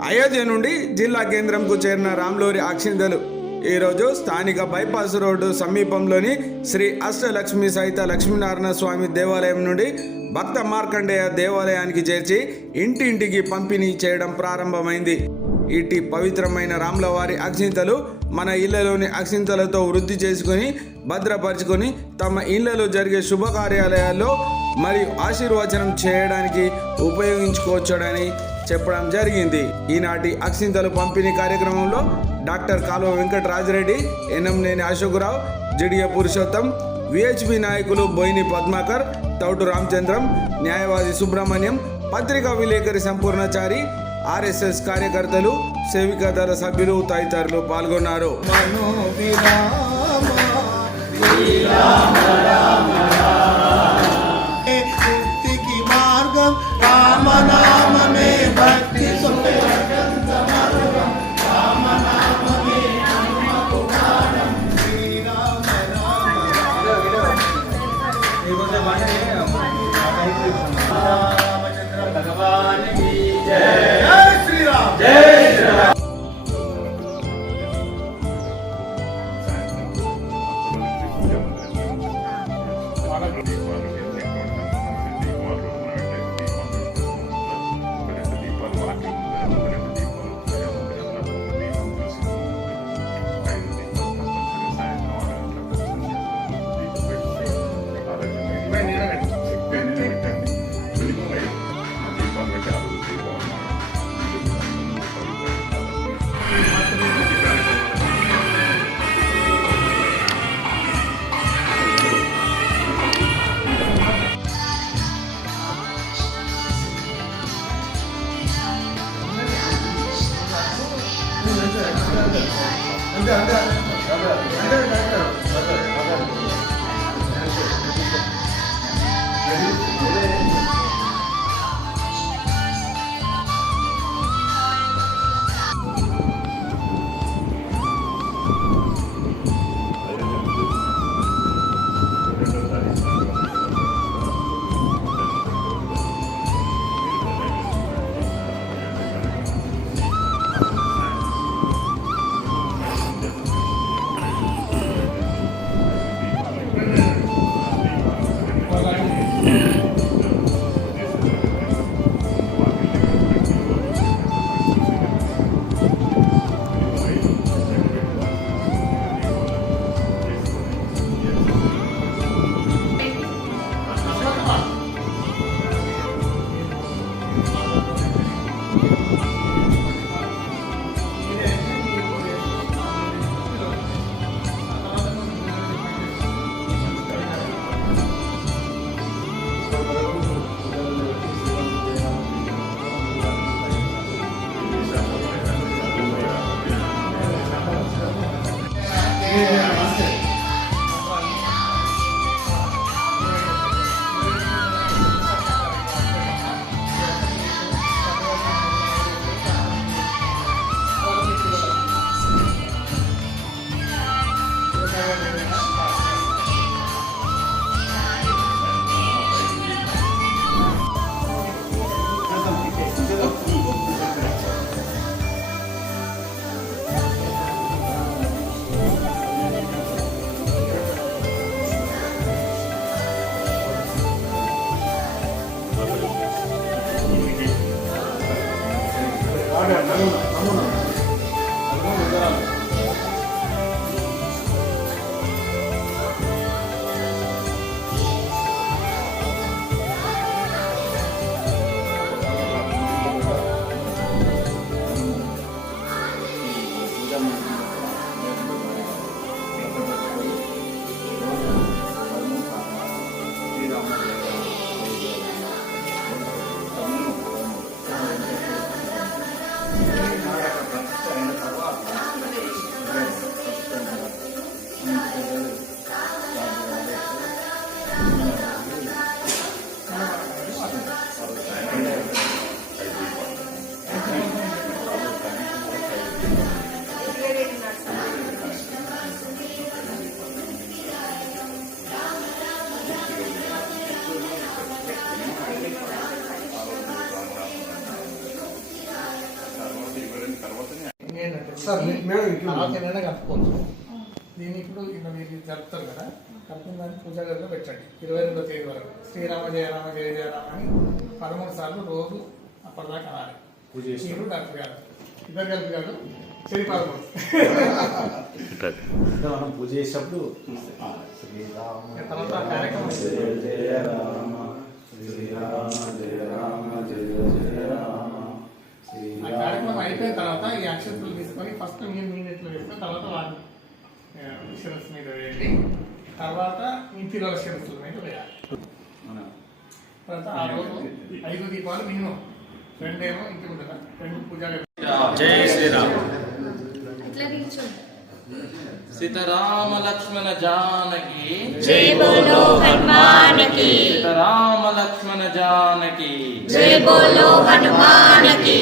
అయోధ్య నుండి జిల్లా కేంద్రంకు చేరిన రామ్లోరి అక్షింతలు ఈరోజు స్థానిక బైపాస్ రోడ్డు సమీపంలోని శ్రీ అష్టలక్ష్మి సహిత లక్ష్మీనారాయణ స్వామి దేవాలయం నుండి భక్త మార్కండేయ దేవాలయానికి చేర్చి ఇంటింటికి పంపిణీ చేయడం ప్రారంభమైంది. ఇటు పవిత్రమైన రాములవారి అక్షింతలు మన ఇళ్లలోని అక్షింతలతో వృద్ధి చేసుకుని భద్రపరుచుకొని తమ ఇళ్లలో జరిగే శుభకార్యాలయాల్లో మరియు ఆశీర్వచనం చేయడానికి ఉపయోగించుకోవచ్చని చెప్పడం జరిగింది. ఈనాటి అక్షింతలు పంపిణీ కార్యక్రమంలో డాక్టర్ కాలువ వెంకటరాజరెడ్డి, ఎన్నంనేని అశోకరావు, జిడియ పురుషోత్తం, విహెచ్పి నాయకులు బోయిని పద్మాకర్, తౌటు రామచంద్రం, న్యాయవాది సుబ్రహ్మణ్యం, పత్రికా విలేకరి సంపూర్ణచారి, ఆర్ఎస్ఎస్ కార్యకర్తలు, సేవికా దళ సభ్యులు తదితరులు పాల్గొన్నారు. भगवान की जय। जय श्री राम। जय श्री राम। తర్వాత కలుపుకోవచ్చు. దీన్ని ఇప్పుడు మీరు జరుపుతారు కదా, కలుపుకున్న దాన్ని పూజా గదిలో పెట్టండి 22వ తేదీ వరకు. శ్రీరామ జయ రామ జయ జయ రామ అని 13 సార్లు రోజు అప్పటిదాకా అనాలి. మీరు కలిపి కాదు, ఇద్దరు కలిపి కాదు, చెరి పాల్గొంది మనం పూజ చేసేటప్పుడు శ్రీరామ తర్వాత ఆ కార్యక్రమం జయ జయ రామ శ్రీరామ జయ రామ జయ జయ రామ ఆ కార్యక్రమం అయిపోయిన తర్వాత ఈ అక్షంతలు తీసుకొని ఫస్ట్ మీరు నీళ్ళెట్లు వేసుకొని తర్వాత వాటిని శిరస్సు మీద వేయండి. తర్వాత మీ పిల్లల శిరస్సుల మీద వేయాలి. తర్వాత ఆ రోజు 5 దీపాలు మినిమం, 2 ఏమో ఇంటి ముందర 2 పూజా. జై శ్రీరామ్. సీతారామ లక్ష్మణ జానకి జై బోలో హనుమాన్ की సీతారామ లక్ష్మణ జానకి जय बोलो हनुमान की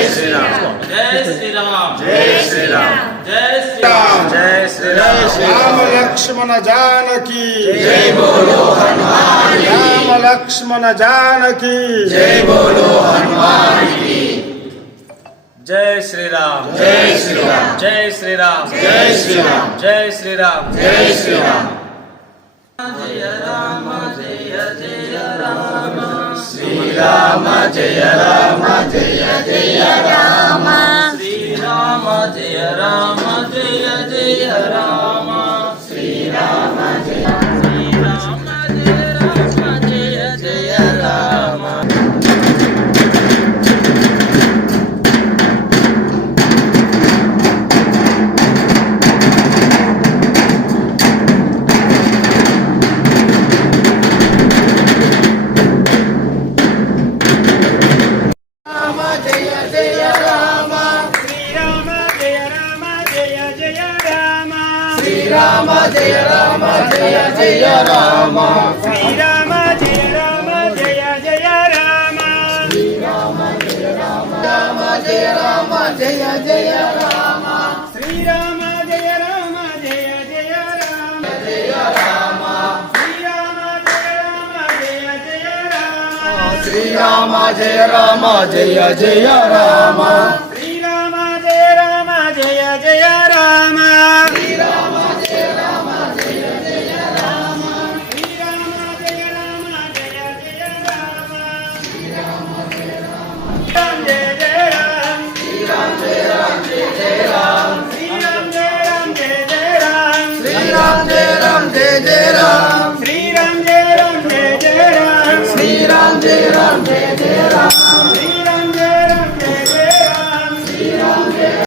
జై శ్రీరామ్. జై శ్రీరామ్ జై శ్రీరామ్. జై శ్రీరామ్. రామ లక్ష్మణ జానకి జై బోలో హనుమాన్ రామ లక్ష్మణ జానకి జై బోలో హనుమాన్ की జై శ్రీరామ్. జై శ్రీరామ్ జై శ్రీరామ్. జై శ్రీరామ్ జై శ్రీరామ్. జై శ్రీరామ్ జయ రామ జయ జయ రామ శ్రీరామ జయ రామ జయ జయ రామ శ్రీరామ జయ రామ జయ జయ రామ శ్రీరామ జయ శ్రీరామ జయ రామ జయ జయ రామ. శ్రీరామ జయ రామ జయ జయ రామ శ్రీరామ జయ రామ జయ జయ రామ రామ జయ రామ జయ జయ రామ శ్రీరామ జయ రామ జయ జయ రామ జయ రామ శ్రీరామ జయ రామ జయ జయ రామ శ్రీరామ జయ రామ జయ జయ రామ